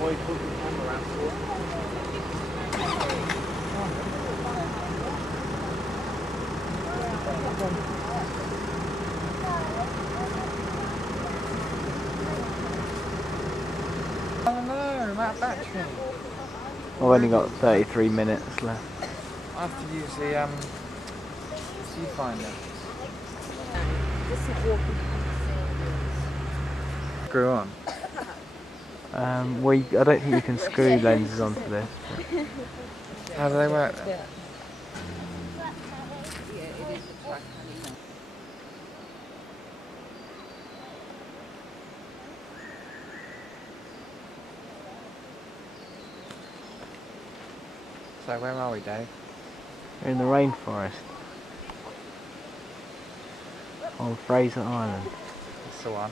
why he put the camera around for? Oh no, I'm out of battery. I've only got 33 minutes left. I have to use the viewfinder. Screw on. Well, I don't think you can screw lenses onto this. How do they work then? So where are we, Dave? We're in the rainforest on Fraser Island. That's the one.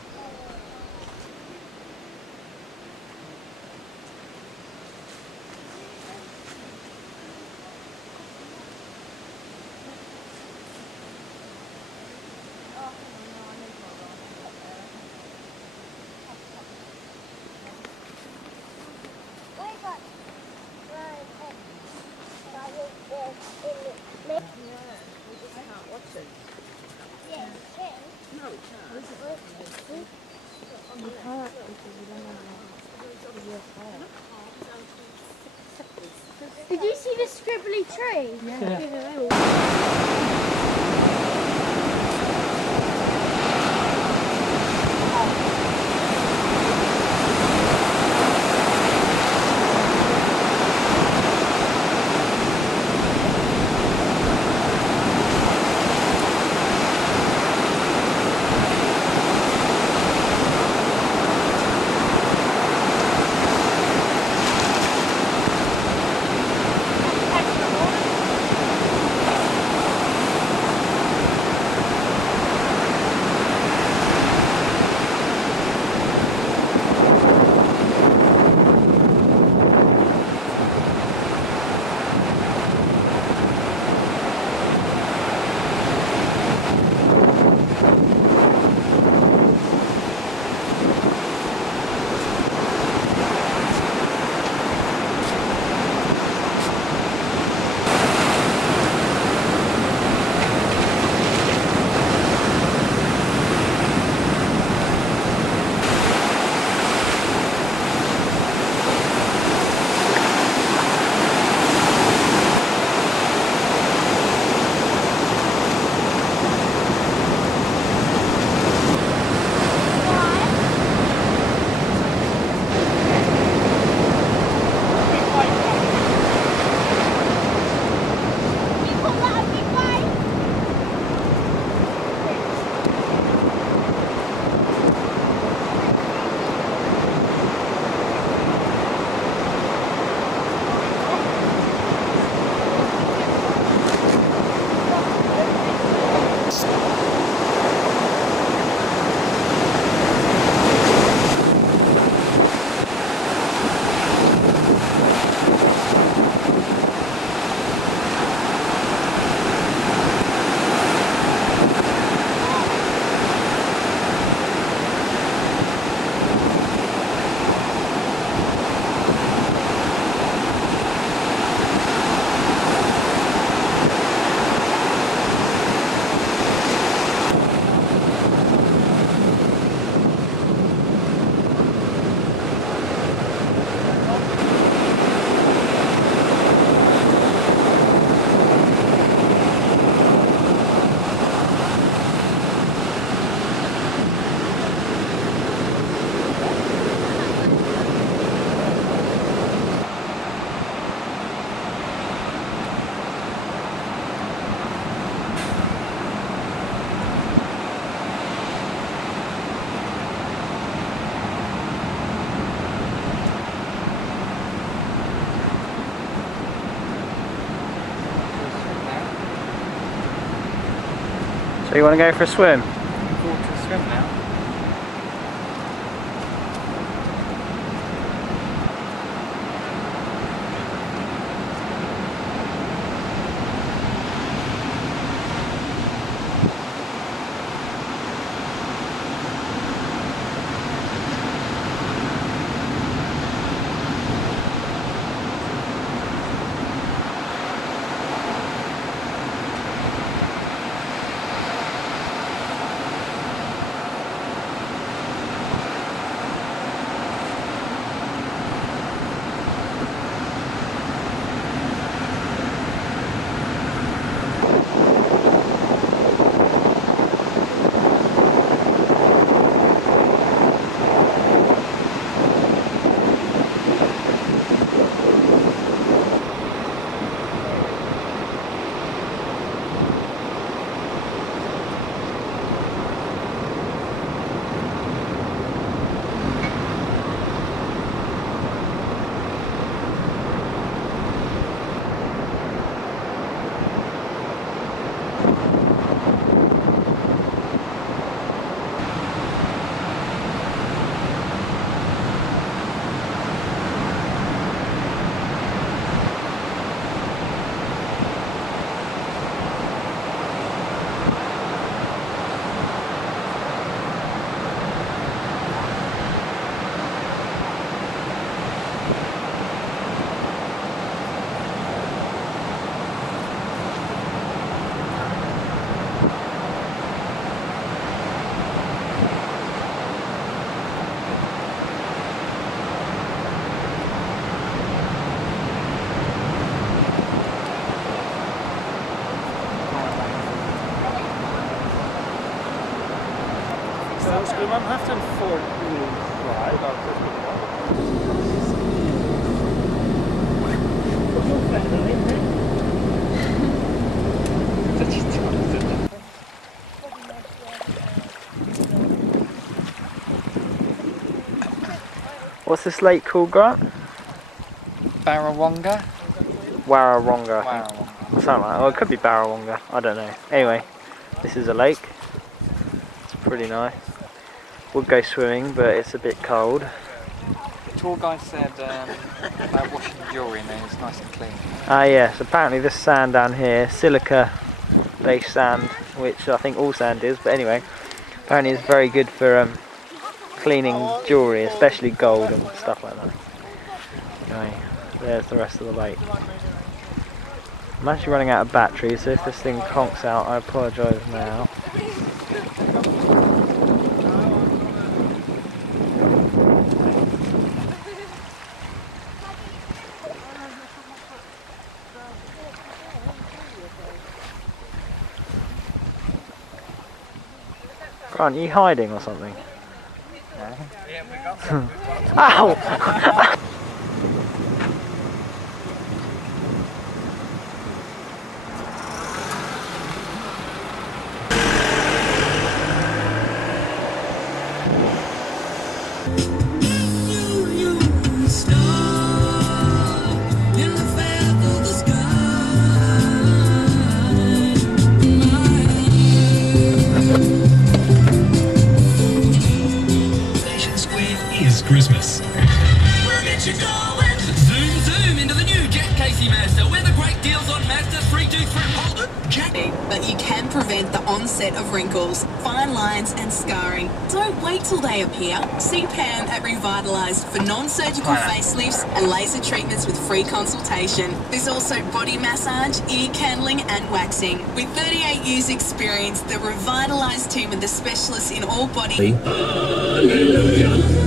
Did you see the scribbly tree? Yeah. So you want to go for a swim? Looking forward to the swim now. man have to afford right, I'll just put it What's this lake called, Grant? Barrawonga? Warrawonga, I think. Warrawonga. Something like that. Oh, it could be Barrawonga. I don't know. Anyway, this is a lake. It's pretty nice. Would go swimming, but it's a bit cold. The tour guide said about washing jewellery in there, it's nice and clean. Ah yes, apparently this sand down here, silica based sand, which I think all sand is, but anyway, apparently it's very good for cleaning jewellery, especially gold and stuff like that. Anyway, there's the rest of the lake. I'm actually running out of battery, so if this thing conks out, I apologise now. Grant, are you hiding or something? No. Ow! Christmas. We'll get you going. Zoom, zoom into the new Jack Casey Mazda, where the great deals on Mazda 323 hold it. Jack. But you can prevent the onset of wrinkles, fine lines and scarring. Don't wait till they appear. See Pam at Revitalised for non-surgical facelifts and laser treatments with free consultation. There's also body massage, ear candling and waxing. With 38 years experience, the Revitalised team are the specialists in all body...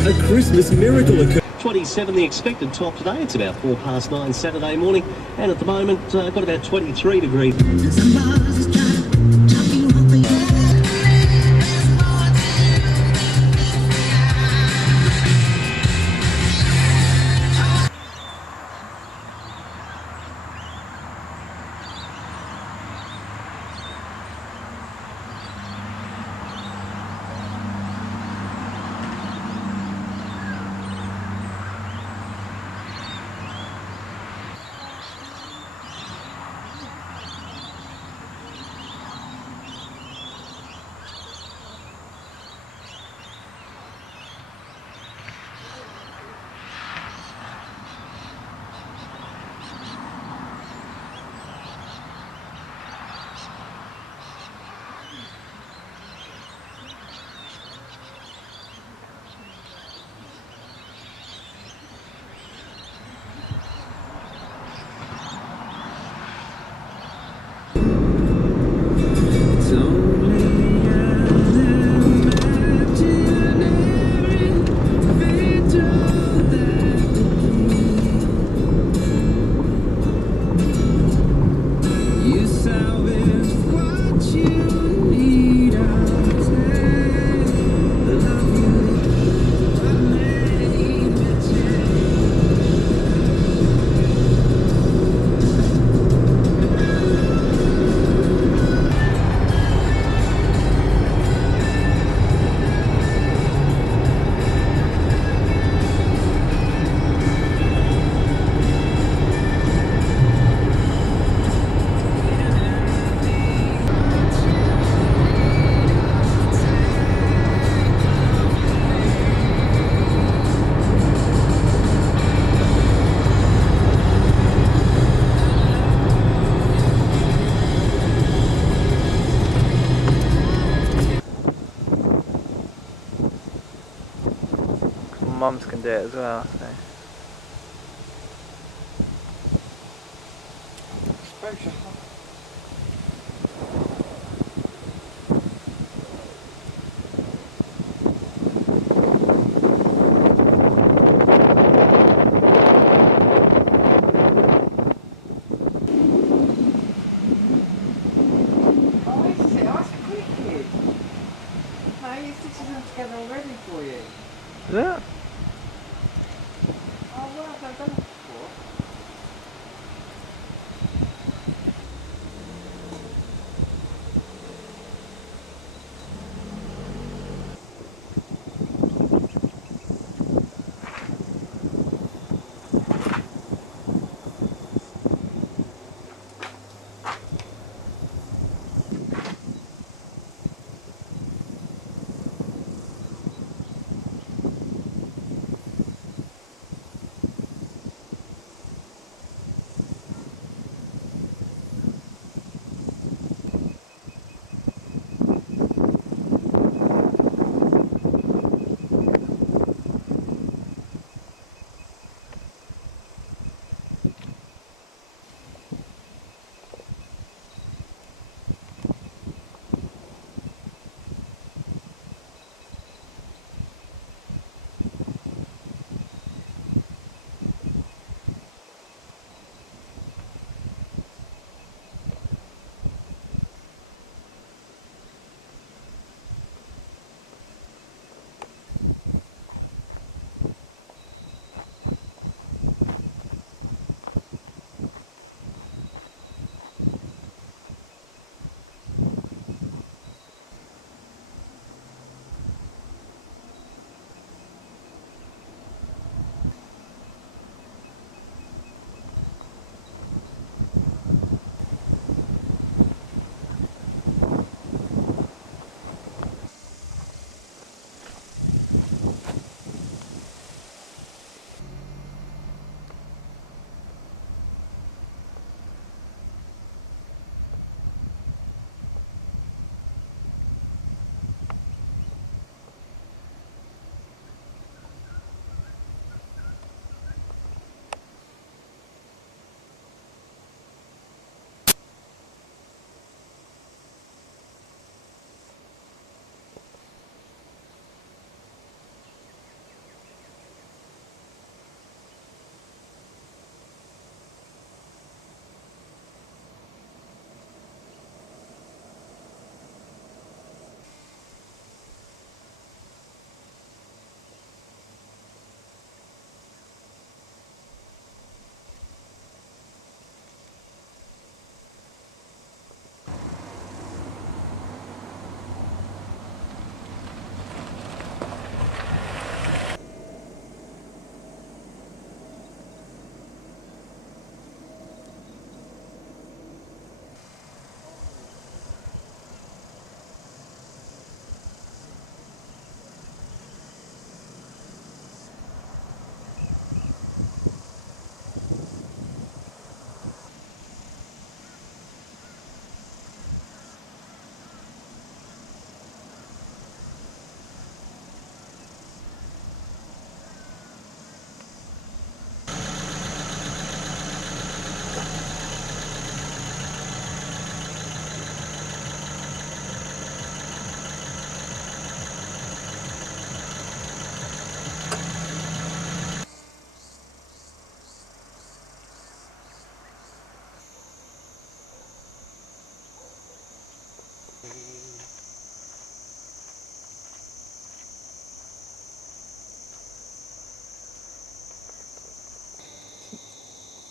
A Christmas miracle occurred. 27 the expected top today. It's about 9:04 Saturday morning, and at the moment got about 23 degrees. Mums can do it as well, so. I used to sit them together already.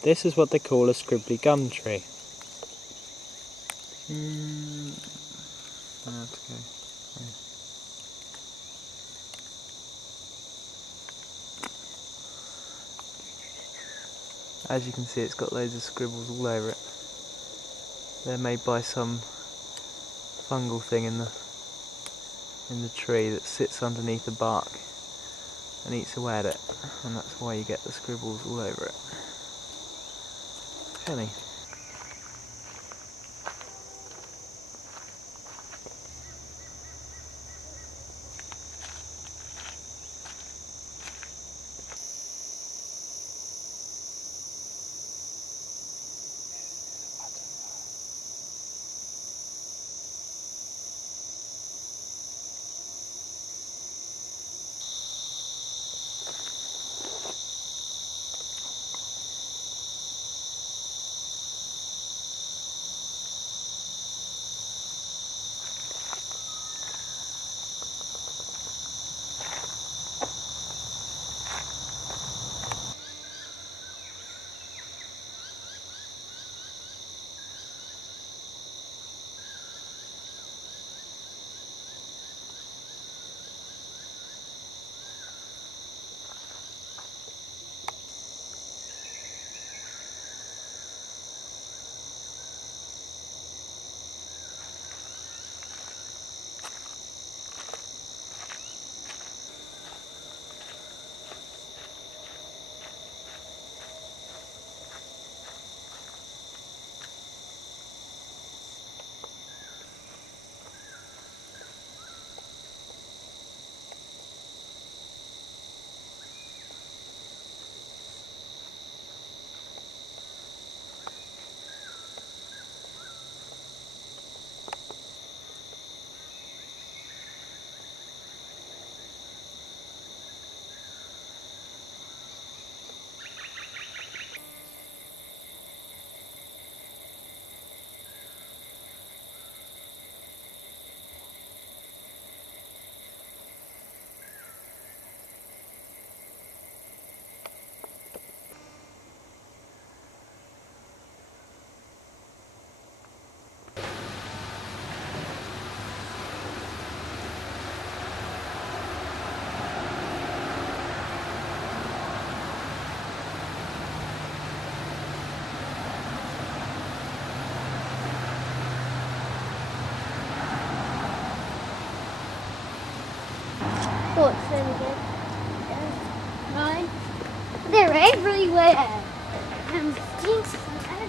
This is what they call a scribbly gum tree. As you can see, it's got loads of scribbles all over it. They're made by some fungal thing in the tree that sits underneath the bark and eats away at it, and that's why you get the scribbles all over it. Funny. What's really good? Mine. They're everywhere. And stinks from everywhere.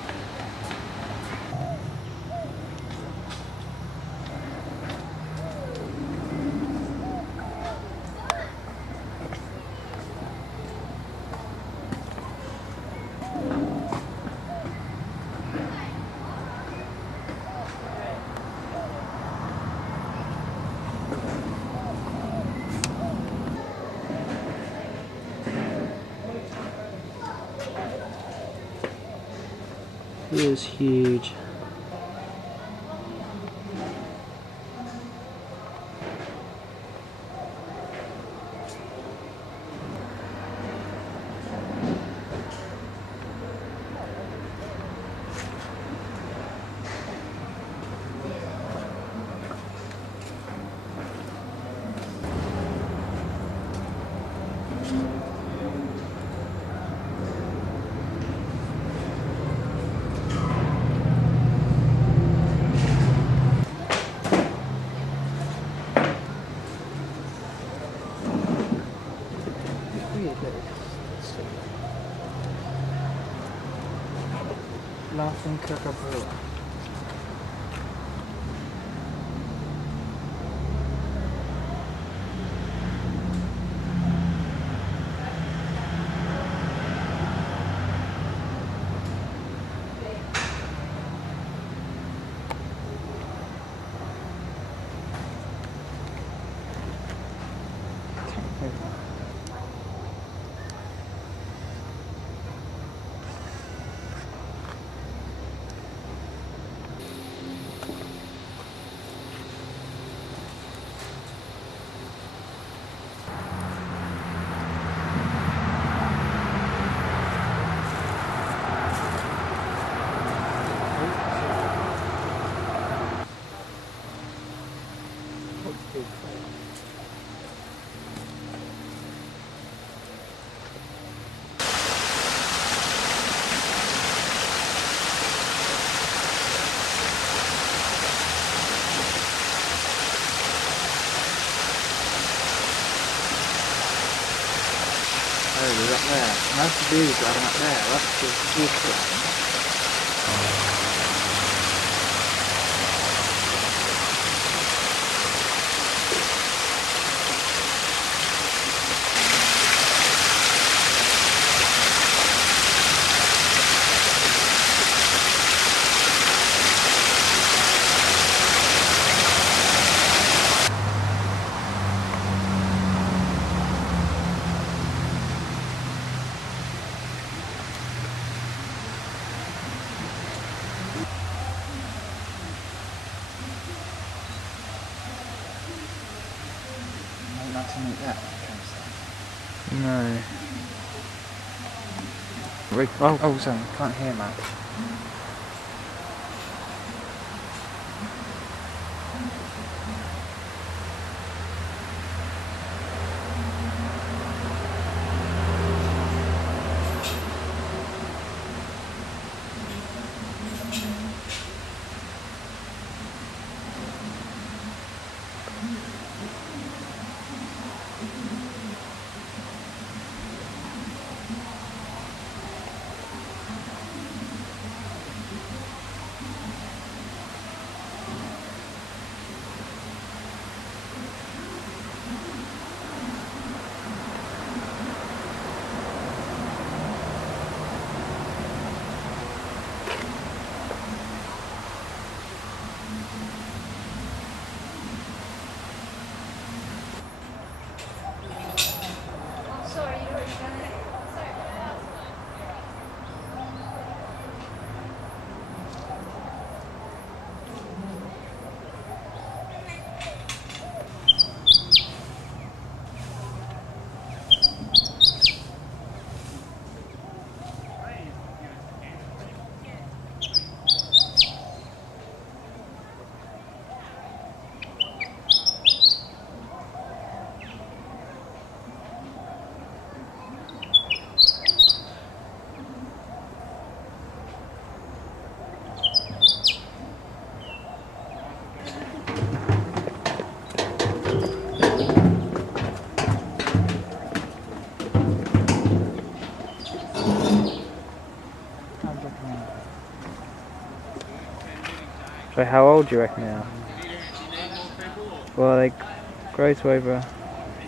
It is huge. Laughing Kookaburra. Really driving up there, that's the water. Nothing like that kind of stuff. No. Oh, sorry, can't hear much. So how old do you reckon they are? Well, they grow to over a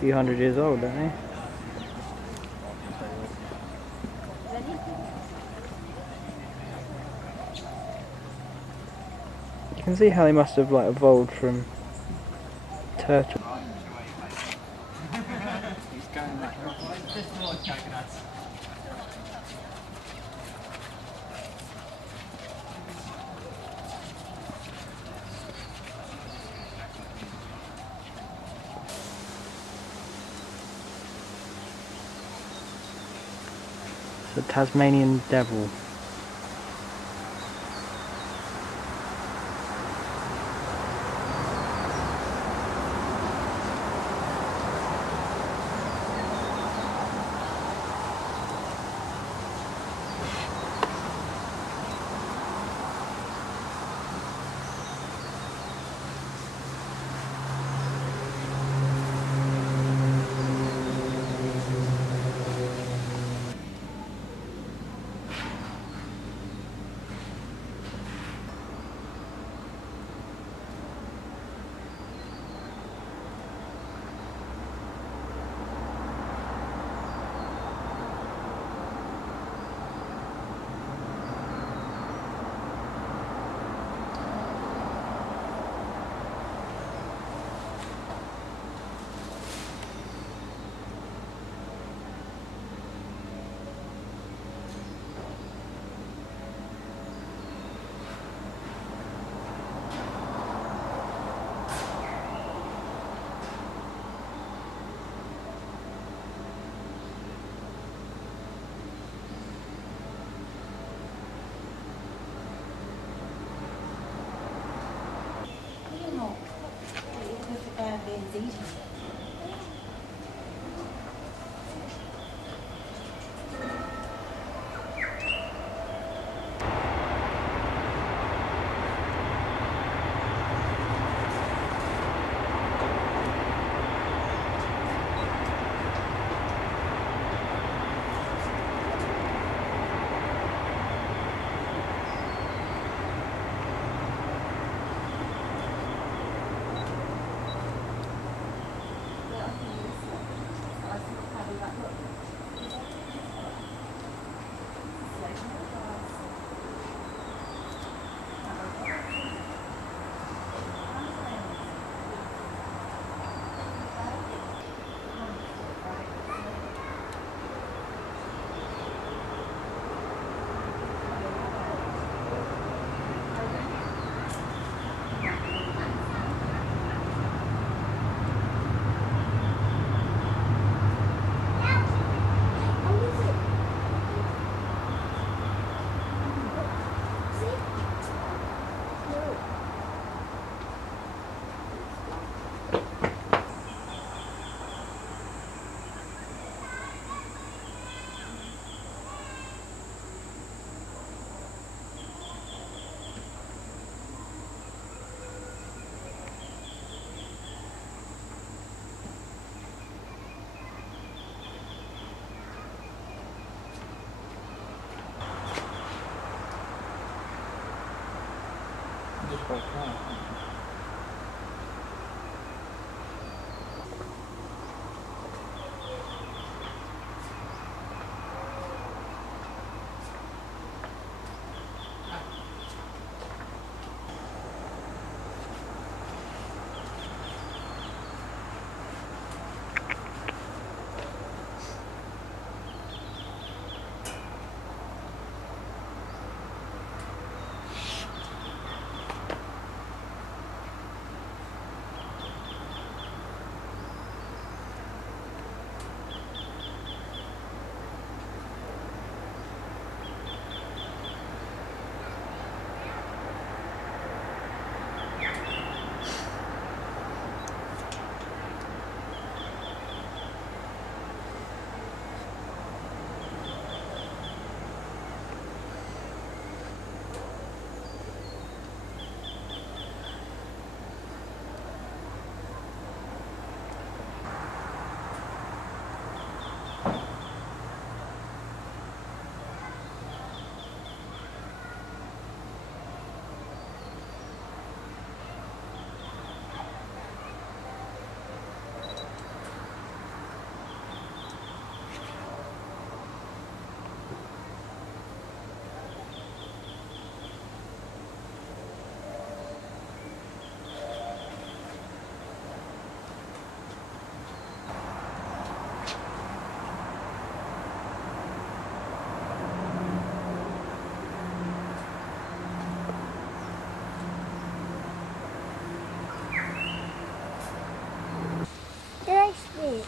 few hundred years old, don't they? You can see how they must have like evolved from turtle. He's going like The Tasmanian devil. Just woke up. Did I sleep?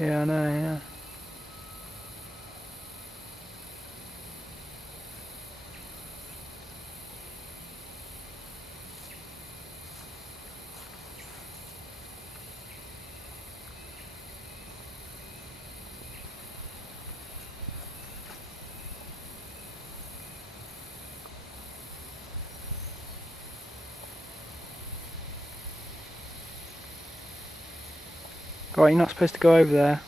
Yeah, I know, yeah. Right, you're not supposed to go over there.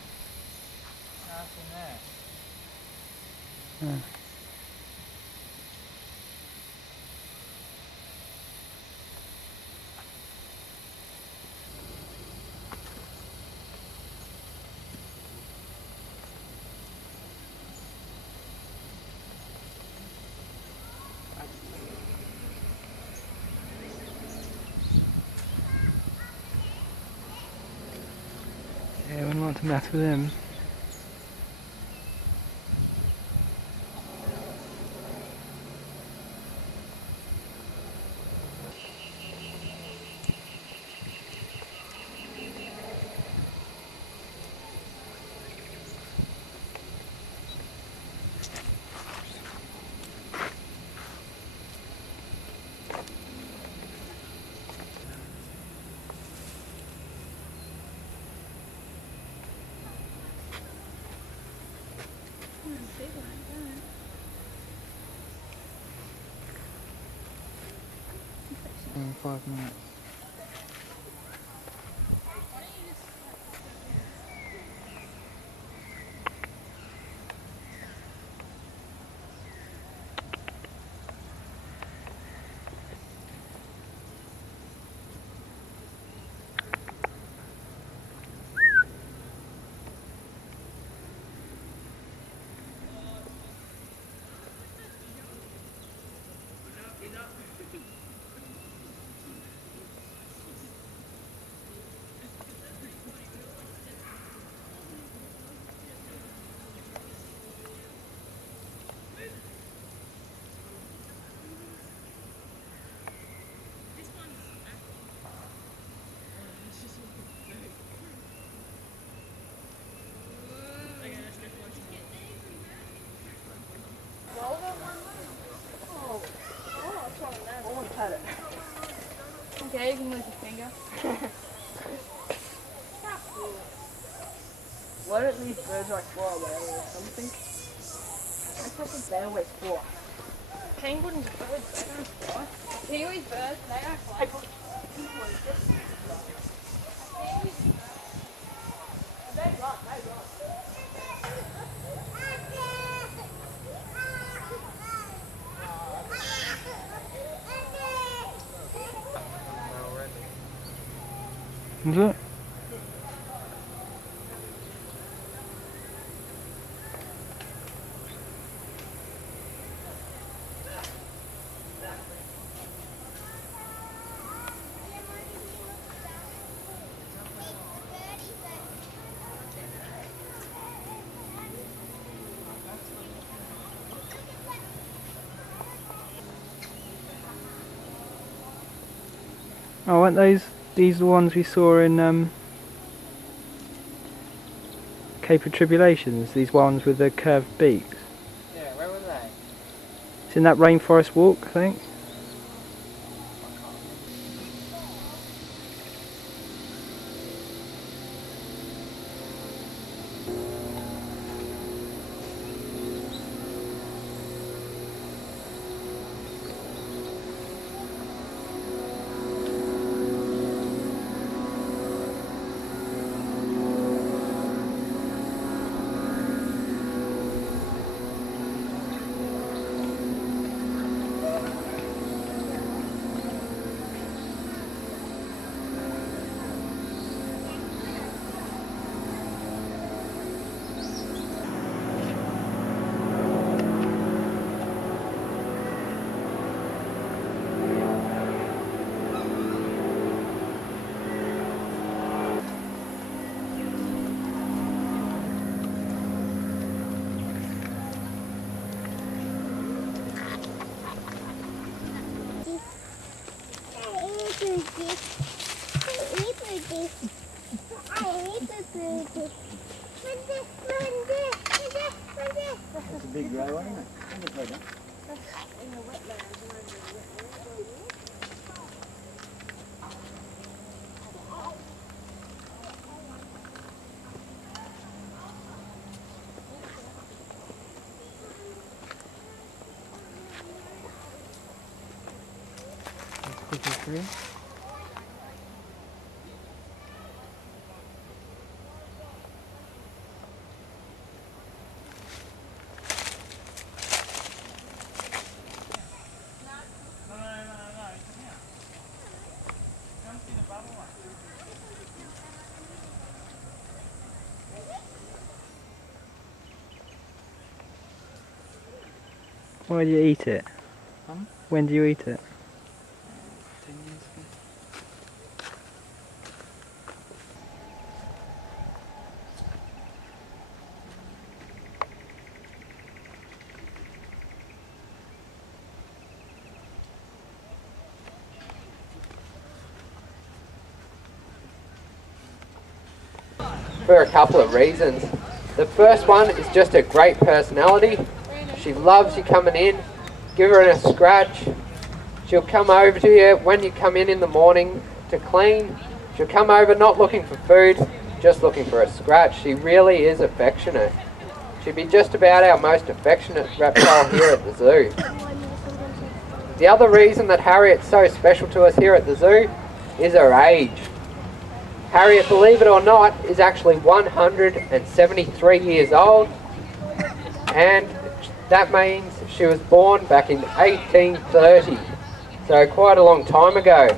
Yeah. Yeah, I wouldn't want to mess with him. In 5 minutes. Okay, you can move your finger. Why don't these birds like fly away or something? That's what they always fly. Penguins are birds, they don't fly. Kiwis birds, they don't fly. Is it? Oh, weren't these the ones we saw in Cape of Tribulations? These ones with the curved beaks? Yeah, where were they? It's in that rainforest walk, I think. That's a big row, ain't it? Why do you eat it? When do you eat it? 10 years ago. For a couple of reasons. The first one is just a great personality. She loves you coming in. Give her a scratch. She'll come over to you when you come in the morning to clean. She'll come over not looking for food, just looking for a scratch. She really is affectionate. She'd be just about our most affectionate reptile here at the zoo. The other reason that Harriet's so special to us here at the zoo is her age. Harriet, believe it or not, is actually 173 years old, and that means she was born back in 1830, so quite a long time ago.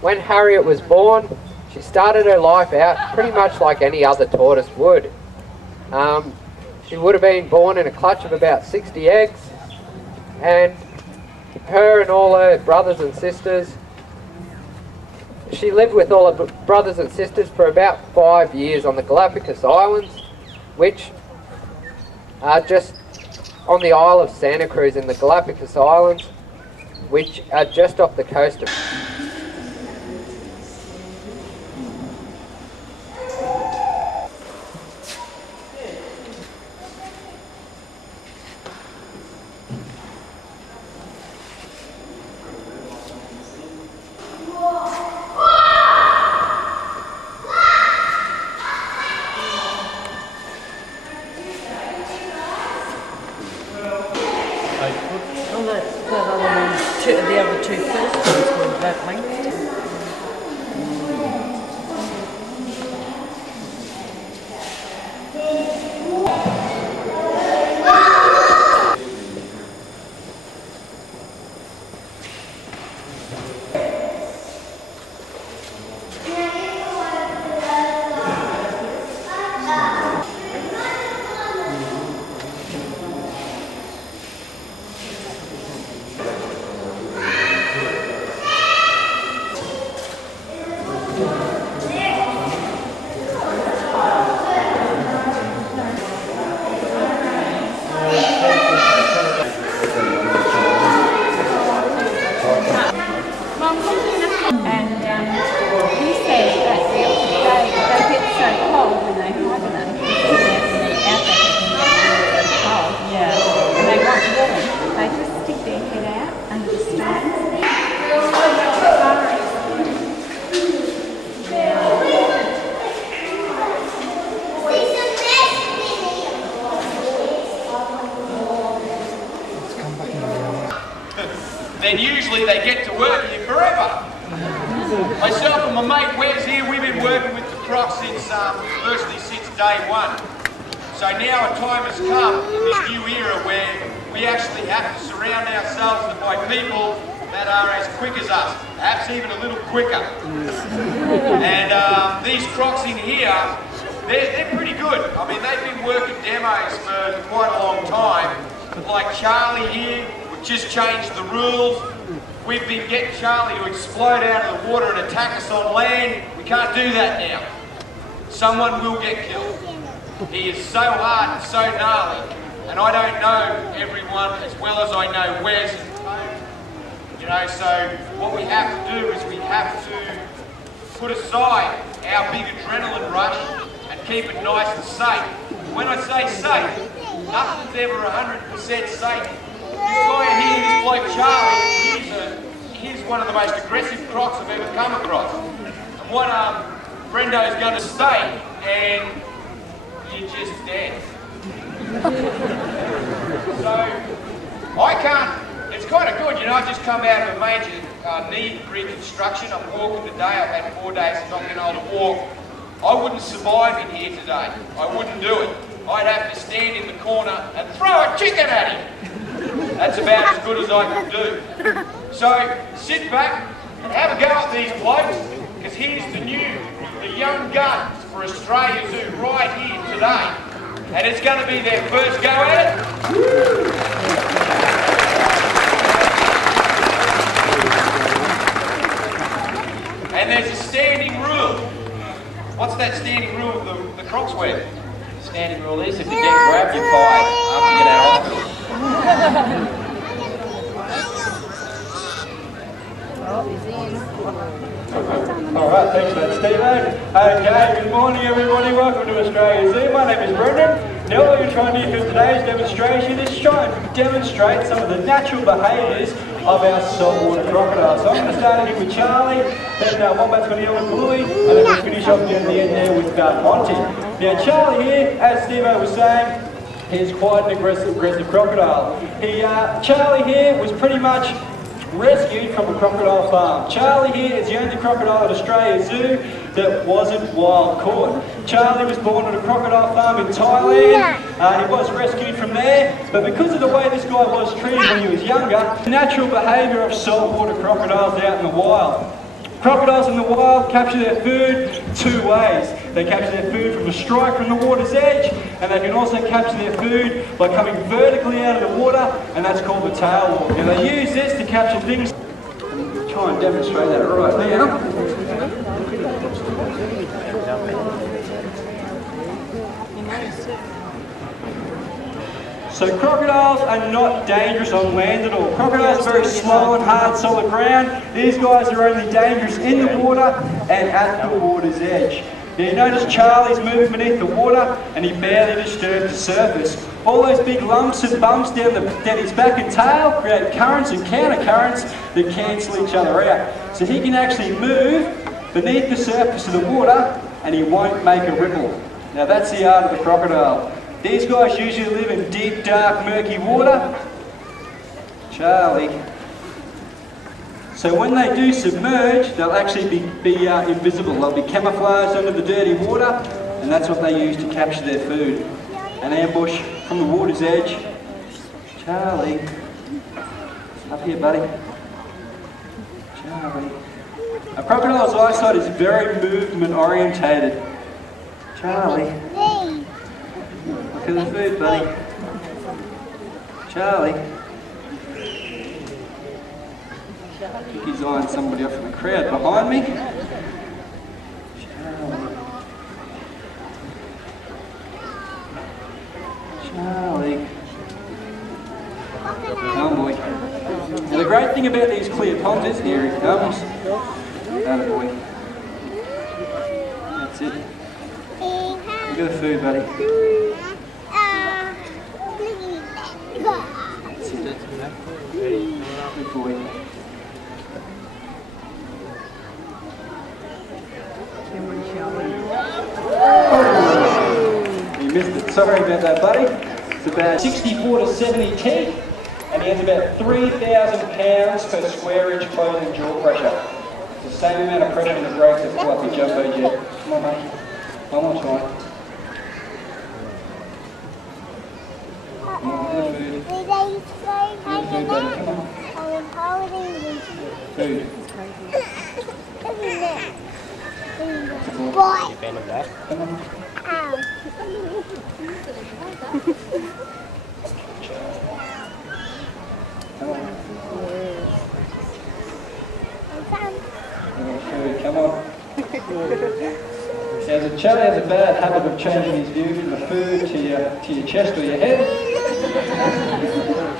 When Harriet was born, she started her life out pretty much like any other tortoise would. She would have been born in a clutch of about 60 eggs, and her and all her brothers and sisters, she lived with all her brothers and sisters for about 5 years on the Galapagos Islands, which are just on the Isle of Santa Cruz in the Galapagos Islands, which are just off the coast of... The other two first ones were that length. Then usually they get to work here forever. Myself and my mate Wes here, we've been working with the crocs virtually since day one. So now a time has come in this new era where we actually have to surround ourselves by people that are as quick as us, perhaps even a little quicker. And these crocs in here, they're pretty good. I mean, they've been working demos for quite a long time. Like Charlie here, we've just changed the rules. We've been getting Charlie to explode out of the water and attack us on land. We can't do that now. Someone will get killed. He is so hard and so gnarly, and I don't know everyone as well as I know Wes and Tone. You know, so what we have to do is we have to put aside our big adrenaline rush and keep it nice and safe. When I say safe, nothing's ever 100% safe. This guy here, this bloke Charlie, he's one of the most aggressive crocs I've ever come across. And what Brendo's going to say, and you're just dead. So, I can't, it's kind of good, you know, I've just come out of a major knee reconstruction. I'm walking today, I've had 4 days since I've been able to walk. I wouldn't survive in here today. I wouldn't do it. I'd have to stand in the corner and throw a chicken at him. That's about as good as I could do. So sit back and have a go at these blokes, because here's the young guns for Australia Zoo right here today. And it's going to be their first go at it. And there's a standing rule. What's that standing rule of the crocs wear? Standing rule is if you get grabbed, you're fired after you get out of hospital. Alright, thanks for that, Steve. Okay, good morning everybody, welcome to Australia Zoo. My name is Brendan. Now what we're trying to do for today's demonstration is try and demonstrate some of the natural behaviours of our saltwater crocodiles. So I'm going to start here with Charlie, then Wombat's going to go with Bluey, and then we'll finish off down the end there with Monty. Now Charlie here, as Steve was saying, He's quite an aggressive crocodile. Charlie here was pretty much rescued from a crocodile farm. Charlie here is the only crocodile at Australia Zoo that wasn't wild caught. Charlie was born at a crocodile farm in Thailand. He was rescued from there, but because of the way this guy was treated when he was younger, the natural behaviour of saltwater crocodiles out in the wild. Crocodiles in the wild capture their food two ways. They capture their food from a strike from the water's edge, and they can also capture their food by coming vertically out of the water, and that's called the tail walk. Now they use this to capture things. Try and demonstrate that right now. So crocodiles are not dangerous on land at all. Crocodiles are very slow on hard, solid ground. These guys are only dangerous in the water and at the water's edge. Now you notice Charlie's moving beneath the water and he barely disturbs the surface. All those big lumps and bumps down his back and tail create currents and counter currents that cancel each other out. So he can actually move beneath the surface of the water and he won't make a ripple. Now that's the art of the crocodile. These guys usually live in deep, dark, murky water. Charlie. So when they do submerge, they'll actually be invisible. They'll be camouflaged under the dirty water, and that's what they use to capture their food. An ambush from the water's edge. Charlie. Up here, buddy. Charlie. A crocodile's eyesight is very movement orientated. Charlie. Look at the food, buddy. Charlie. I think he's eyeing somebody off in the crowd behind me. Charlie. Oh boy. Now the great thing about these clear ponds is, here he comes. Oh boy. That's it. Look at the food, buddy. Good boy. You missed it. Sorry about that, buddy. It's about 64 to 70 teeth, and he has about 3,000 pounds per square inch closing jaw pressure. It's the same amount of pressure in the brakes that pull up your jumbo jet. Come on, mate. One more time. Come on, food. Food, buddy. Come on. Food. Boy. Come on. Ow. Come on. Food, come on. Charlie has a bad habit of changing his view from the food to your chest or your head.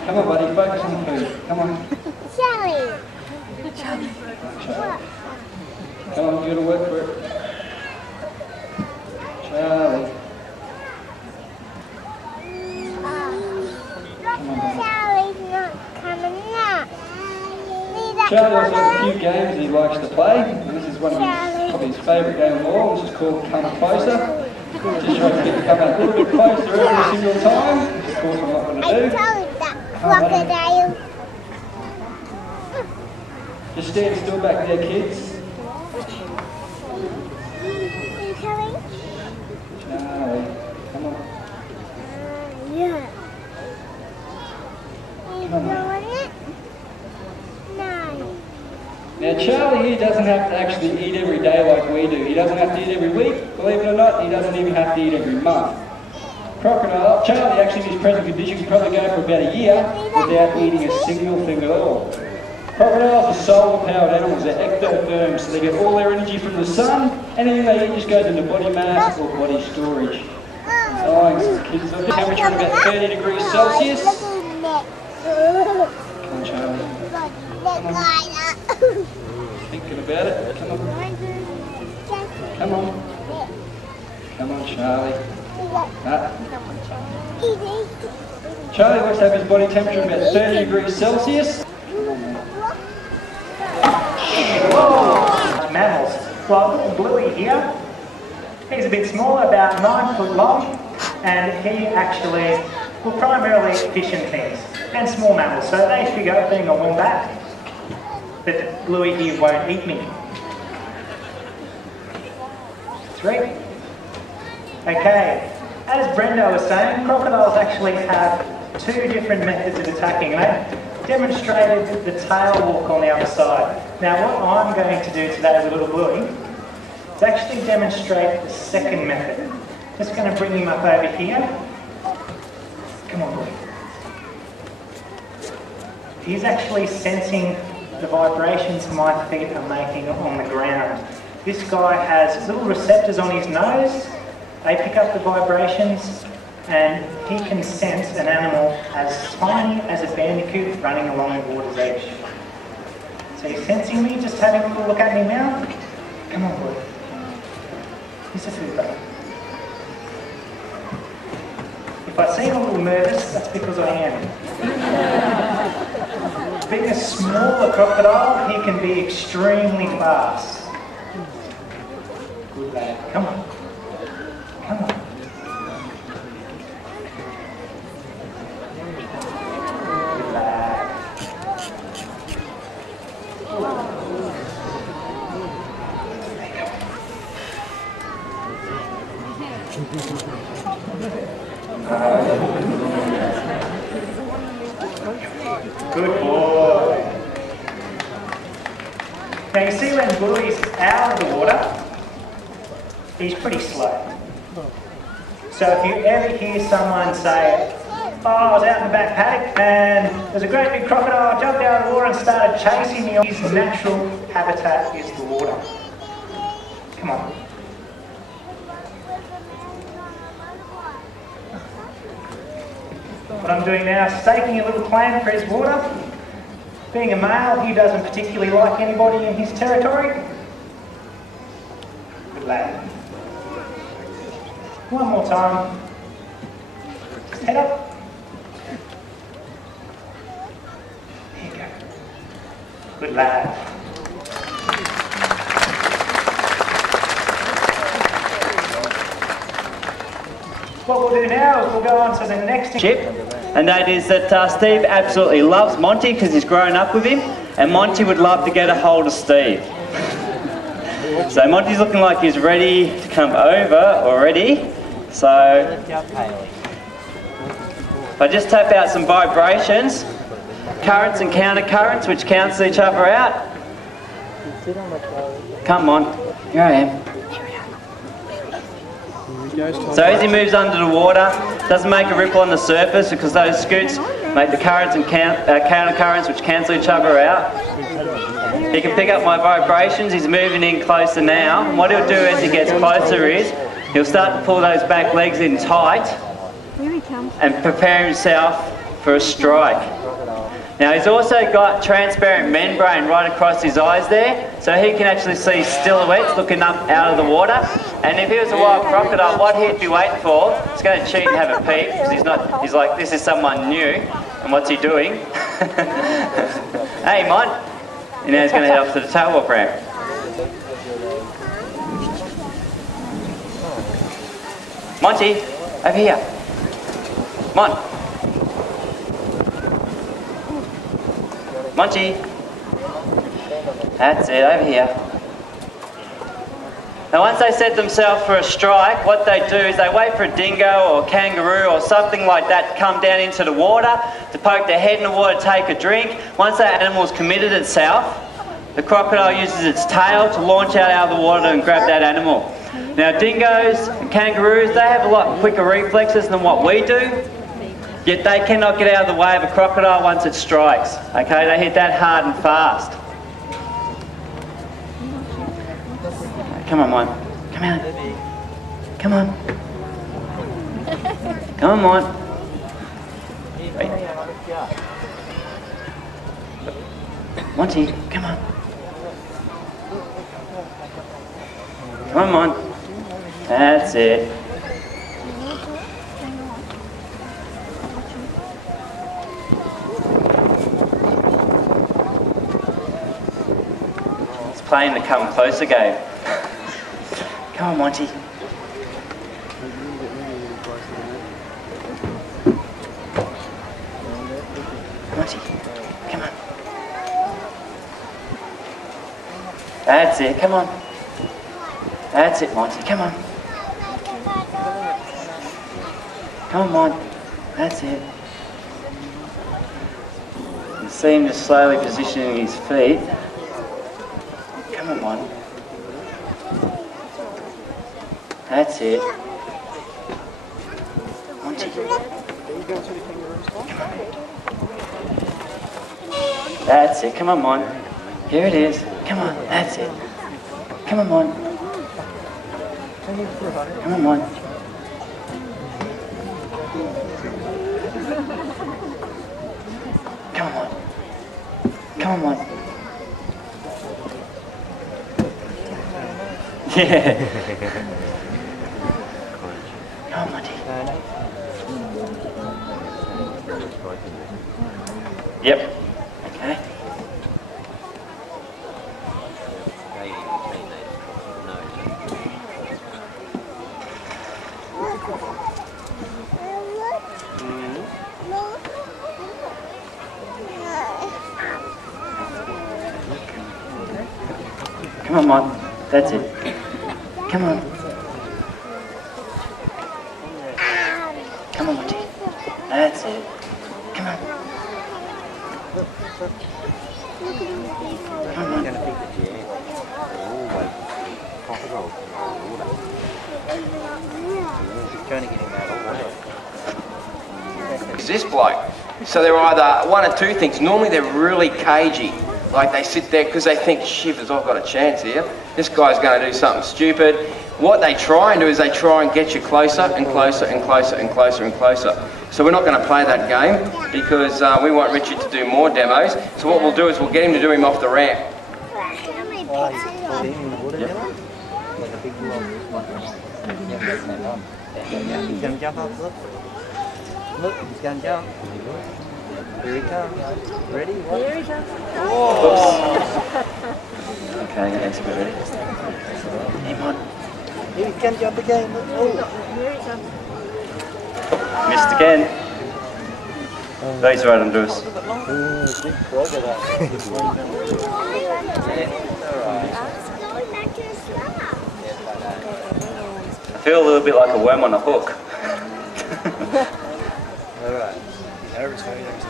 Come on, buddy, focus on the food. Come on. Charlie. Charlie. Come on, you gotta work for it. Charlie. Charlie's not coming out. Charlie also has a few games he likes to play, and this is one of his favourite games of all. This is called Come Closer. Just try to get to come out a little bit closer every single time, which of course I'm not going to do. I told that crocodile. Just stand still back there, kids. Charlie, come on. Yeah. Come on. Now Charlie here doesn't have to actually eat every day like we do. He doesn't have to eat every week. Believe it or not, he doesn't even have to eat every month. Crocodile, Charlie actually in his present condition can probably go for about a year without eating a single thing at all. Crocodiles are solar-powered animals. They're ectotherms, so they get all their energy from the sun. Anything they eat just goes into body mass or body storage. Kids, temperature at about 30 degrees Celsius. Come on, Charlie. Come on. Thinking about it. Come on. Come on. Come on, Charlie. Charlie likes to have his body temperature about 30 degrees Celsius. Mammals. Well, little Bluey here, he's a bit smaller, about 9 foot long, and he actually Well, primarily fish and things, and small mammals. So they figure, being a wombat, that Bluey here won't eat me. 3. Okay, as Brenda was saying, crocodiles actually have 2 different methods of attacking. They demonstrated the tail walk on the other side. Now what I'm going to do today with little Bluey is actually demonstrate the second method. Just going to bring him up over here. Come on, Bluey. He's actually sensing the vibrations my feet are making on the ground. This guy has little receptors on his nose. They pick up the vibrations and he can sense an animal as tiny as a bandicoot running along the water's edge. So he's sensing me, just having a little look at me now. Come on, boy. He's a food brother. If I seem a little nervous, that's because I am. Being a smaller crocodile, he can be extremely fast. Good lad. Come on. Come on. Good lad. Good boy. Now you see when Bluey's out of the water, he's pretty slow. So if you ever hear someone say, oh, I was out in the back paddock and there's a great big crocodile, jumped out of the water and started chasing me, his natural habitat is the water. Come on. What I'm doing now is staking a little plan for his water. Being a male, he doesn't particularly like anybody in his territory. Good lad. One more time. Just head up. There you go. Good lad. What we'll do now is we'll go on to the next chip, and that is that Steve absolutely loves Monty because he's grown up with him, and Monty would love to get a hold of Steve. So Monty's looking like he's ready to come over already. So if I just tap out some vibrations, currents and counter currents which cancel each other out. Come on, here I am. So as he moves under the water, doesn't make a ripple on the surface because those scoots make the currents and counter currents which cancel each other out. He can pick up my vibrations. He's moving in closer now. And what he'll do as he gets closer is he'll start to pull those back legs in tight and prepare himself for a strike. Now he's also got transparent membrane right across his eyes there, so he can actually see silhouettes looking up out of the water. And if he was a wild crocodile, what he'd be waiting for, he's going to cheat and have a peep, because he's like, this is someone new, and what's he doing? Hey, Mon. And now he's going to head up to the tail walk ramp. Monty, over here. Mon. Monty. That's it, over here. Now once they set themselves for a strike, what they do is they wait for a dingo or a kangaroo or something like that to come down into the water, to poke their head in the water, take a drink. Once that animal's committed itself, the crocodile uses its tail to launch out of the water and grab that animal. Now dingoes and kangaroos, they have a lot quicker reflexes than what we do, yet they cannot get out of the way of a crocodile once it strikes. Okay, they hit that hard and fast. Come on, Mon. Come on. Come on. Come on. Wait. Monty, come on. Come on. That's it. It's playing the come closer game. Come on, Monty. Monty. Come on. That's it, come on. That's it, Monty, come on. Come on, Mon. That's it. You see him just slowly positioning his feet. Come on, Mon. That's it. Monty. That's it. Come on, Mon. Here it is. Come on. That's it. Come on, Mon. Come on, Mon. Come on, Mon. Come on, Mon. Yeah. Come on, Monty. Yep. Okay. Come on, Mon. That's it. Come on. Come on, Monty. That's it. Come on. Come on, Mon. Is this bloke? So they're either one or two things. Normally they're really cagey. Like they sit there because they think, shivers, I've got a chance here. This guy's going to do something stupid. What they try and do is they try and get you closer and closer and closer and closer and closer. So we're not going to play that game because we want Richard to do more demos. So what we'll do is we'll get him to do him off the ramp. He's going to jump up, look. Look, he's going to jump. Here he comes. Ready? What? Here he comes. Oh. Okay, that's good. Ready? Hey, Mon. Here he can jump again. Look. Oh. Here he comes. Missed again. These right under us. Big frog of that. I feel a little bit like a worm on a hook. Alright.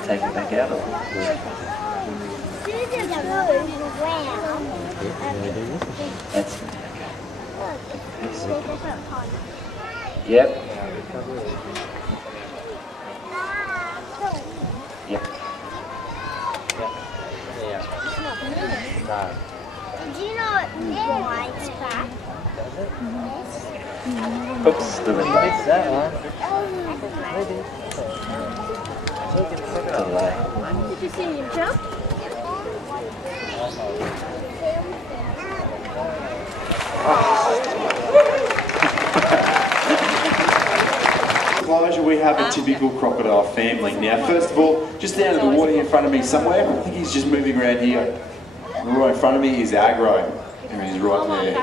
Take it back out. That's it. Yep. Yep. Do you know what lights crack? Oops, the bit late. That one. Delay. Did you see him jump? Enclosure, we have a typical crocodile family. Now, first of all, just down in the water in front of me somewhere, I think he's just moving around here. Right in front of me is Agro, and he's right there.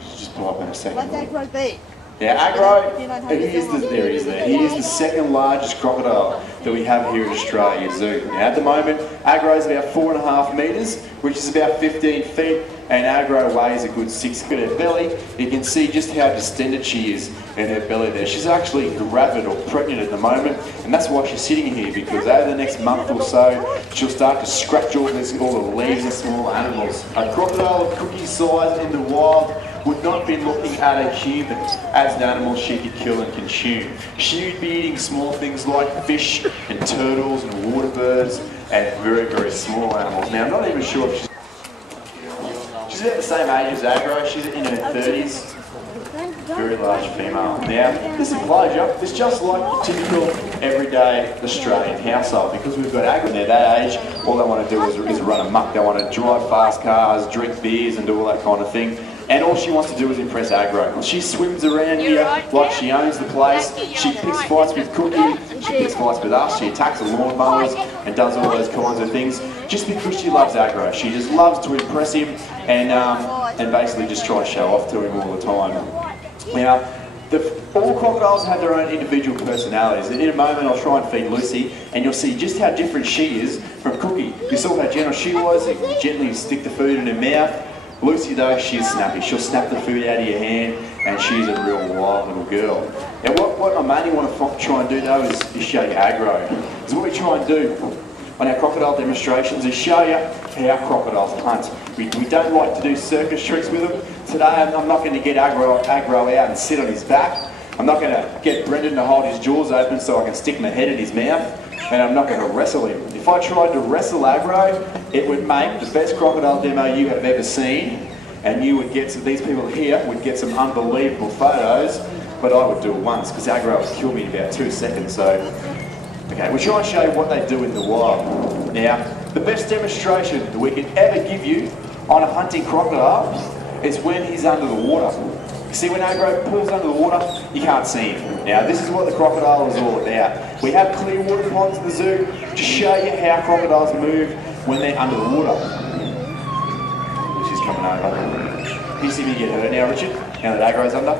Just pull up in a second. What's Agro be? Yeah, Agro, he is the second largest crocodile that we have here at Australia Zoo. Now, at the moment, Agro is about 4.5 metres, which is about 15 feet, and Agro weighs a good 6 feet. Her belly, you can see just how distended she is in her belly there. She's actually gravid or pregnant at the moment, and that's why she's sitting here, because over the next month or so, she'll start to scratch all the leaves and small animals. A crocodile of Cookie's size in the wild would not be looking at a human as an animal she could kill and consume. She would be eating small things like fish and turtles and water birds and very, very small animals. Now, I'm not even sure if she's about the same age as Agro. She's in her 30s. Very large female. Now, this enclosure is just like your typical everyday Australian household, because we've got Agro at that age. All they want to do is run amok. They want to drive fast cars, drink beers and do all that kind of thing. And all she wants to do is impress Agro. She swims around here like she owns the place. She picks fights with Cookie. She picks fights with us. She attacks the lawnmowers and does all those kinds of things just because she loves Agro. She just loves to impress him and basically just try to show off to him all the time. Now, All crocodiles have their own individual personalities. And in a moment I'll try and feed Lucy and you'll see just how different she is from Cookie. You saw how gentle she was, you can gently stick the food in her mouth. Lucy though, she's snappy. She'll snap the food out of your hand and she's a real wild little girl. Now what I mainly want to try and do though is show you aggro. Because what we try and do on our crocodile demonstrations is show you how crocodiles hunt. We don't like to do circus tricks with them. Today I'm not going to get aggro out and sit on his back. I'm not going to get Brendan to hold his jaws open so I can stick my head in his mouth. And I'm not going to wrestle him. If I tried to wrestle aggro, it would make the best crocodile demo you have ever seen. And you would get these people here would get some unbelievable photos. But I would do it once because aggro would kill me in about 2 seconds. So, okay, we'll try and show you what they do in the wild. Now, the best demonstration that we can ever give you on a hunting crocodile is when he's under the water. You see, when aggro pulls under the water, you can't see him. Now, this is what the crocodile is all about. We have clear water ponds in the zoo to show you how crocodiles move when they're under the water. She's coming over. Can you see me get hurt now, Richard? Now that aggro's under?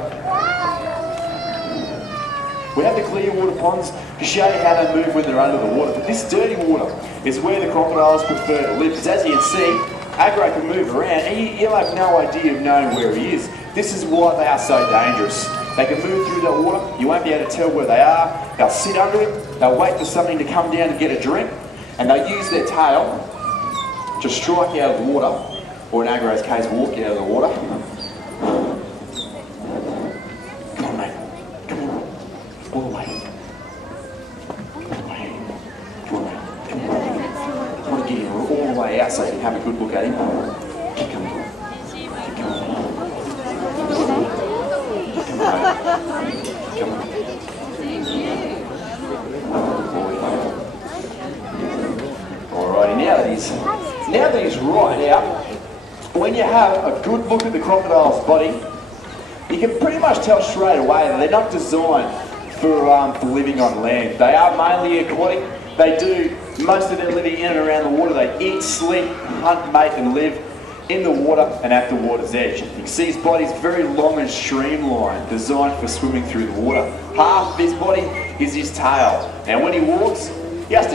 We have the clear water ponds to show you how they move when they're under the water. But this dirty water is where the crocodiles prefer to live. Because as you can see, aggro can move around and you'll have no idea of knowing where he is. This is why they are so dangerous. They can move through that water, you won't be able to tell where they are. They'll sit under it, they'll wait for something to come down and get a drink, and they'll use their tail to strike out of the water, or in aggro's case, walk out of the water. Come on, mate. Come on. All the way. All the way. Come on, mate. Come on. I want to get him all the way out so you can have a good look at him. Keep coming. Keep coming. Come on. Come on. Alrighty, now that he's right out, when you have a good look at the crocodile's body, you can pretty much tell straight away that they're not designed for living on land. They are mainly aquatic. They do most of their living in and around the water. They eat, sleep, hunt, mate and live in the water and at the water's edge. You can see his body's very long and streamlined, designed for swimming through the water. Half of his body is his tail. Now when he walks, he has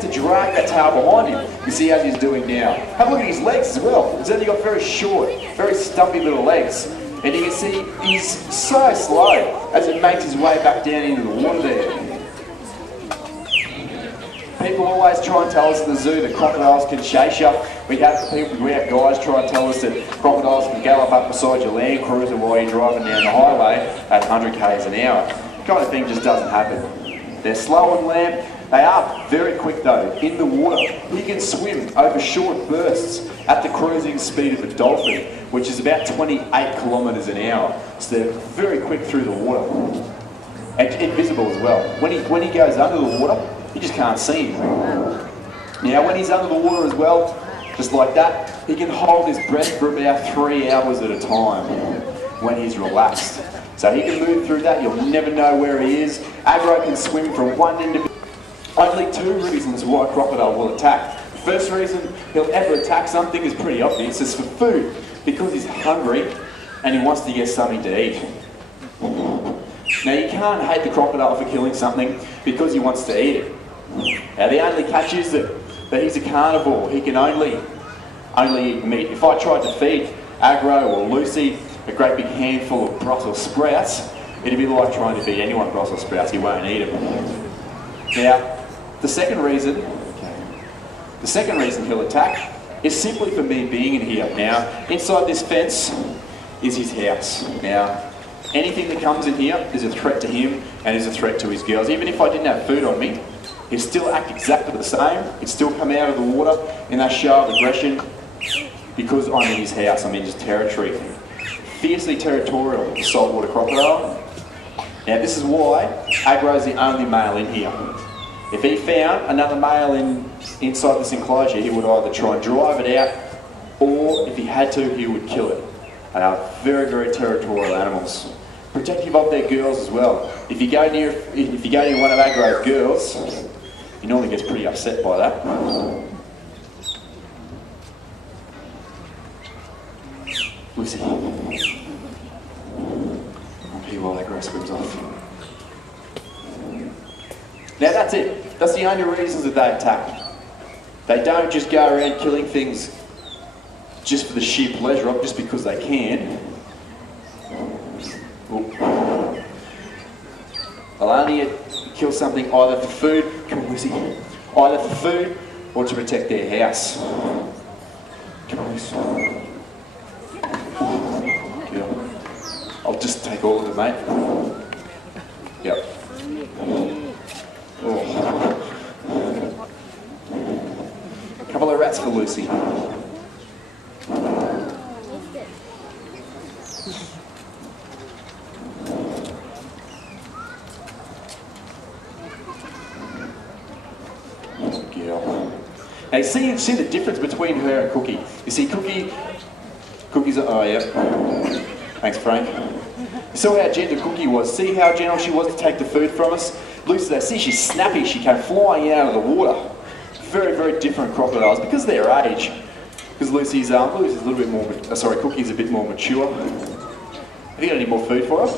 to drag that tail behind him. You see as he's doing now. Have a look at his legs as well. He's only got very short, very stumpy little legs. And you can see he's so slow as it makes his way back down into the water there. People always try and tell us in the zoo that crocodiles can chase you. We have guys try and tell us that crocodiles can gallop up beside your Land Cruiser while you're driving down the highway at 100 k's an hour. That kind of thing just doesn't happen. They're slow on land. They are very quick though. In the water, he can swim over short bursts at the cruising speed of a dolphin, which is about 28 kilometres an hour. So they're very quick through the water. And invisible as well. When he goes under the water, you just can't see him. Now when he's under the water as well, just like that, he can hold his breath for about 3 hours at a time when he's relaxed. So he can move through that, you'll never know where he is. Aggro can swim from one end of it. Only 2 reasons why a crocodile will attack. The first reason he'll ever attack something is pretty obvious. It's for food, because he's hungry and he wants to get something to eat. Now you can't hate the crocodile for killing something because he wants to eat it. Now the only catch is that he's a carnivore. He can only eat meat. If I tried to feed Aggro or Lucy a great big handful of Brussels sprouts, it'd be like trying to feed anyone Brussels sprouts. He won't eat them. Now, the second reason he'll attack is simply for me being in here. Now, inside this fence is his house. Now, anything that comes in here is a threat to him and is a threat to his girls. Even if I didn't have food on me, he'd still act exactly the same. He'd still come out of the water in that show of aggression because I'm in his house, I'm in his territory. Fiercely territorial saltwater crocodile. Now, this is why Aggro's the only male in here. If he found another male inside this enclosure, he would either try and drive it out, or if he had to, he would kill it. They are very, very territorial animals. Protective of their girls as well. If you go near one of Aggro's girls, he normally gets pretty upset by that. Lucy. camera swims off. Now that's it. That's the only reasons that they attack. They don't just go around killing things just for the sheer pleasure of, just because they can. Ooh. They'll only kill something either for food, come on Lucy, either for food or to protect their house. Come on Lucy. Yeah. I'll just take all of it, mate. Yep. Oh. Couple of rats for Lucy. Now you see the difference between her and Cookie. You see Cookie's, oh yeah. Thanks Frank. You saw how gentle Cookie was. See how gentle she was to take the food from us? Lucy, they see she's snappy, she came flying out of the water. Very, very different crocodiles because of their age. Because Lucy's a little bit more, Cookie's a bit more mature. Have you got any more food for her?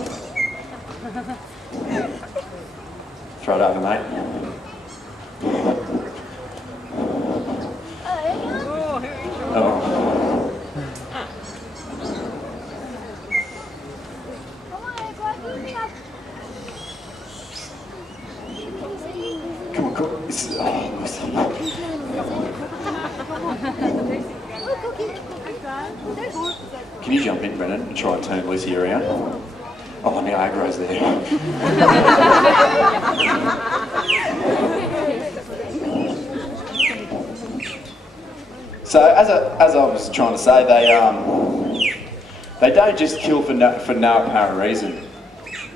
Throw it over, mate. Oh. Come on, Cook. Can you jump in, Brennan, and try and turn Lucy around? Oh, now aggro's there. So, as I was trying to say, they don't just kill for no apparent reason.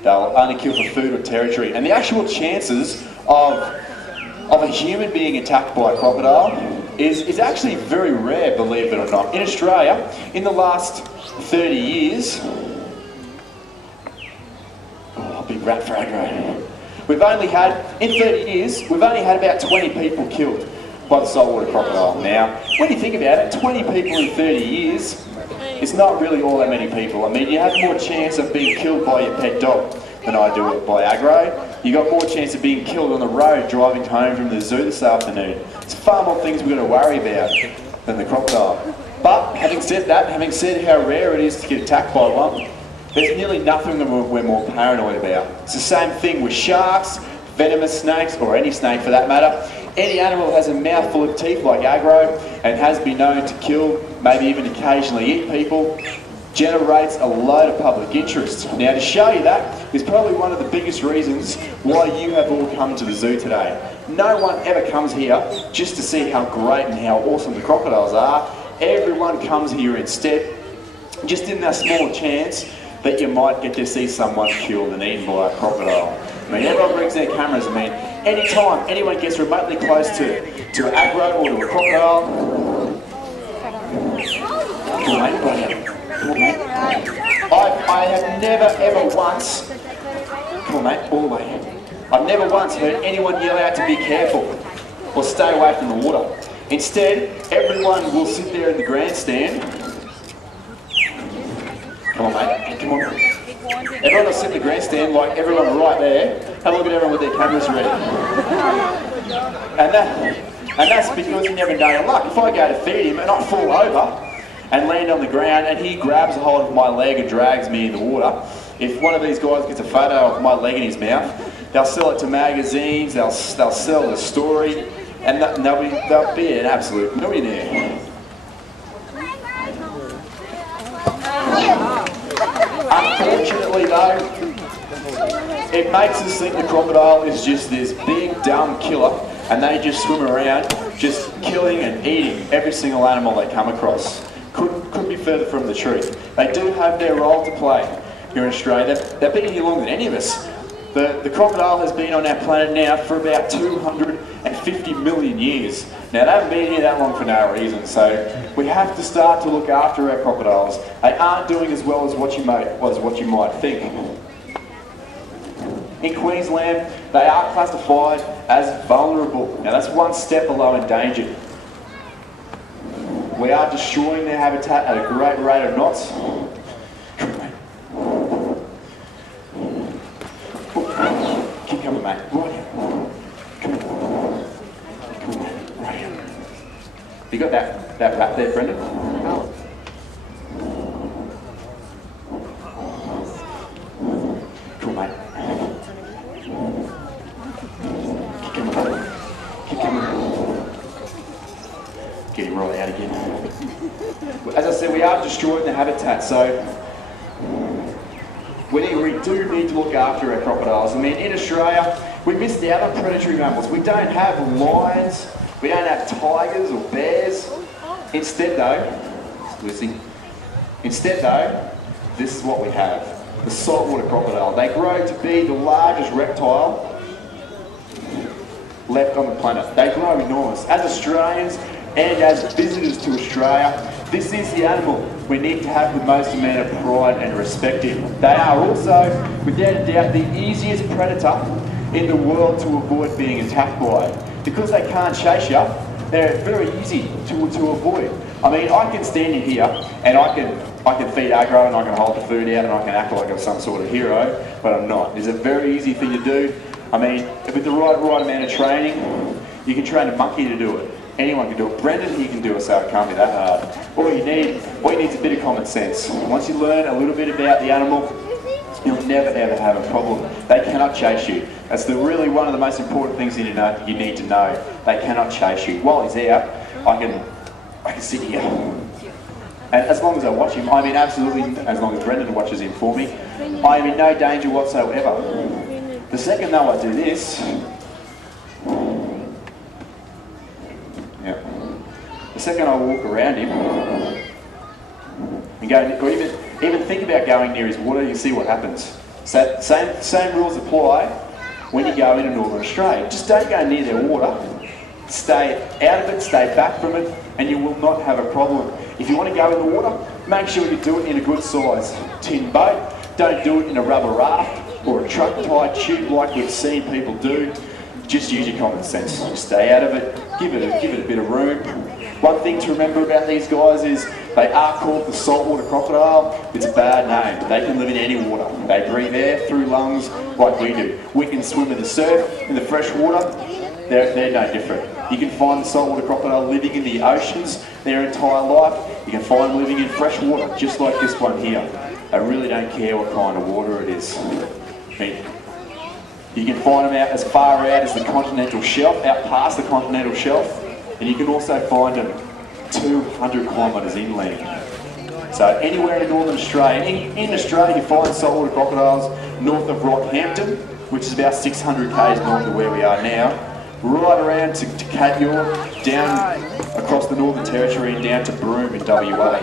They'll only kill for food or territory. And the actual chances of a human being attacked by a crocodile is actually very rare, believe it or not. In Australia, in the last 30 years, oh, big rat for aggro. In 30 years, we've only had about 20 people killed by the saltwater crocodile. Now, when you think about it, 20 people in 30 years, it's not really all that many people. I mean, you have more chance of being killed by your pet dog than I do by aggro. You got more chance of being killed on the road driving home from the zoo this afternoon. It's far more things we've got to worry about than the crocodile. But having said that, having said how rare it is to get attacked by one, there's nearly nothing that we're more paranoid about. It's the same thing with sharks, venomous snakes, or any snake for that matter. Any animal has a mouthful of teeth like aggro and has been known to kill, maybe even occasionally eat people, generates a load of public interest. Now, to show you that is probably one of the biggest reasons why you have all come to the zoo today. No one ever comes here just to see how great and how awesome the crocodiles are. Everyone comes here instead, just in that small chance that you might get to see someone killed and eaten by a crocodile. I mean, everyone brings their cameras. I mean, anytime anyone gets remotely close to an aggro or to a crocodile, come on, mate, buddy. Come on, mate. I have never ever once, come on, mate, all the way. I've never once heard anyone yell out to be careful or stay away from the water. Instead, everyone will sit there in the grandstand. Come on, mate, come on. Everyone will sit in the grandstand like everyone right there. Have a look at everyone with their cameras ready. And that's because you never know your luck. If I go to feed him and I fall over and land on the ground and he grabs a hold of my leg and drags me in the water, if one of these guys gets a photo of my leg in his mouth, they'll sell it to magazines, they'll sell the story, and they'll be an absolute millionaire. Unfortunately though, it makes us think the crocodile is just this big dumb killer and they just swim around just killing and eating every single animal they come across. Couldn't be further from the truth. They do have their role to play here in Australia. They've been here longer than any of us. The crocodile has been on our planet now for about 250 million years. Now, they haven't been here that long for no reason, so we have to start to look after our crocodiles. They aren't doing as well as what you might think. In Queensland, they are classified as vulnerable. Now, that's one step below endangered. We are destroying their habitat at a great rate of knots. that wrap there, Brendan? Cool, mate. Keep coming. Keep coming. Get him right out again. As I said, we are destroying the habitat, so we do need to look after our crocodiles. I mean, in Australia, we missed out on predatory mammals. We don't have lions, we don't have tigers or bears. Instead though, this is what we have. The saltwater crocodile. They grow to be the largest reptile left on the planet. They grow enormous. As Australians and as visitors to Australia, this is the animal we need to have the most amount of pride and respect in. They are also, without a doubt, the easiest predator in the world to avoid being attacked by. Because they can't chase you, they're very easy to avoid. I mean, I can stand in here and I can feed aggro and I can hold the food out and I can act like I'm some sort of hero, but I'm not. It's a very easy thing to do. I mean, with the right amount of training, you can train a monkey to do it. Anyone can do it. Brendan, he can do it, so it can't be that hard. All you need is a bit of common sense. Once you learn a little bit about the animal, you'll never ever have a problem. They cannot chase you. That's really one of the most important things you need to know. They cannot chase you. While he's out, I can sit here. And as long as I watch him, I mean absolutely, as long as Brendan watches him for me, I am in no danger whatsoever. The second though I do this, the second I walk around him and go, or even think about going near his water, you see what happens. So same rules apply when you go into Northern Australia. Just don't go near their water. Stay out of it, stay back from it, and you will not have a problem. If you want to go in the water, make sure you do it in a good size tin boat. Don't do it in a rubber raft or a truck-tied tube like we've seen people do. Just use your common sense. Just stay out of it. Give it a bit of room. One thing to remember about these guys is they are called the saltwater crocodile. It's a bad name. They can live in any water. They breathe air through lungs like we do. We can swim in the surf, in the fresh water. They're no different. You can find the saltwater crocodile living in the oceans their entire life. You can find them living in fresh water, just like this one here. They really don't care what kind of water it is. I mean, you can find them out as far out as the continental shelf, out past the continental shelf, and you can also find them 200 kilometres inland. So anywhere in Northern Australia, in Australia you find saltwater crocodiles north of Rockhampton, which is about 600 k's north of where we are now, right around to Cape York, down across the Northern Territory and down to Broome in WA.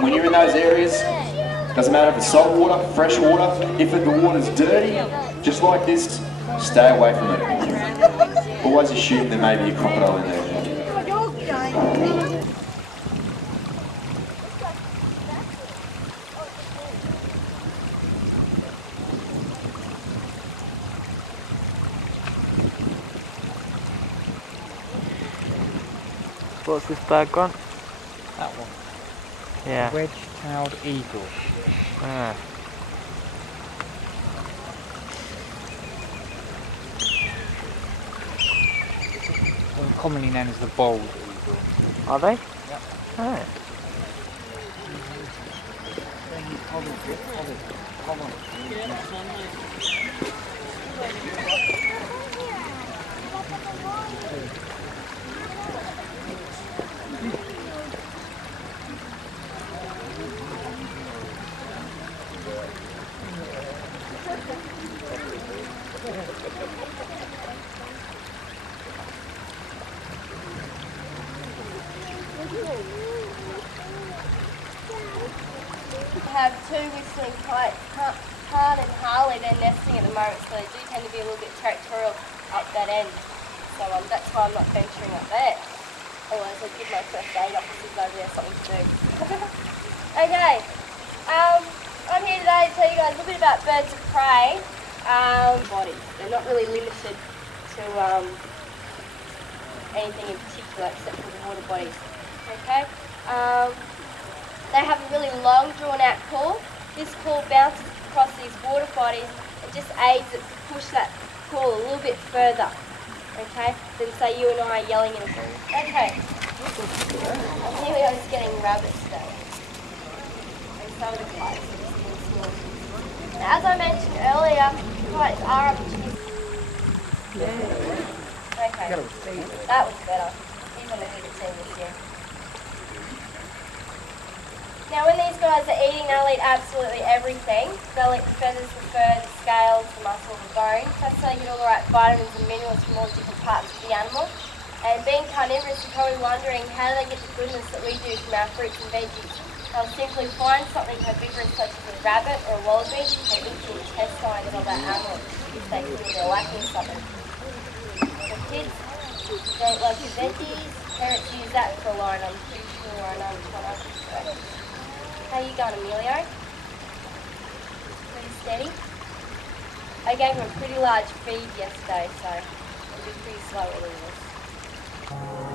When you're in those areas, doesn't matter if it's salt water, fresh water, if the water's dirty, just like this, stay away from it. Always assume there may be a crocodile in there. What's this bird gone? That one. Yeah. Wedge-tailed eagle. Ah. Well, commonly known as the bald eagle. Are they? Yep. Oh. Have two whistling kites, Khan and Harley. They're nesting at the moment, so they do tend to be a little bit territorial up that end. So that's why I'm not venturing up there. Otherwise I'd give my first aid officers over there something to do. Okay, I'm here today to tell you guys a little bit about birds of prey. Bodies. They're not really limited to anything in particular except for the water bodies. Okay. They have a really long, drawn-out call. This call bounces across these water bodies and just aids it to push that call a little bit further. Okay? Then say you and I are yelling in a booth. Okay. Emilio's getting rabbit today. And so are the kites. Now, as I mentioned earlier, kites are up to okay. That was better. He's on the bigger team this year. Now when these guys are eating, they'll eat absolutely everything. They'll eat the feathers, the fur, the scales, the muscle, the bones. That's how you get all the right vitamins and minerals from all different parts of the animal. And being carnivorous, you're probably wondering how do they get the goodness that we do from our fruits and veggies. They'll simply find something herbivorous such as a rabbit or a wallaby and eat the intestines of that animal if they feel they're lacking something. So kids, don't like your veggies. Parents use that for a line, I'm pretty sure. I know which one I prefer. How you going, Emilio? Pretty steady? I gave him a pretty large feed yesterday, so it'll be pretty slow eating this.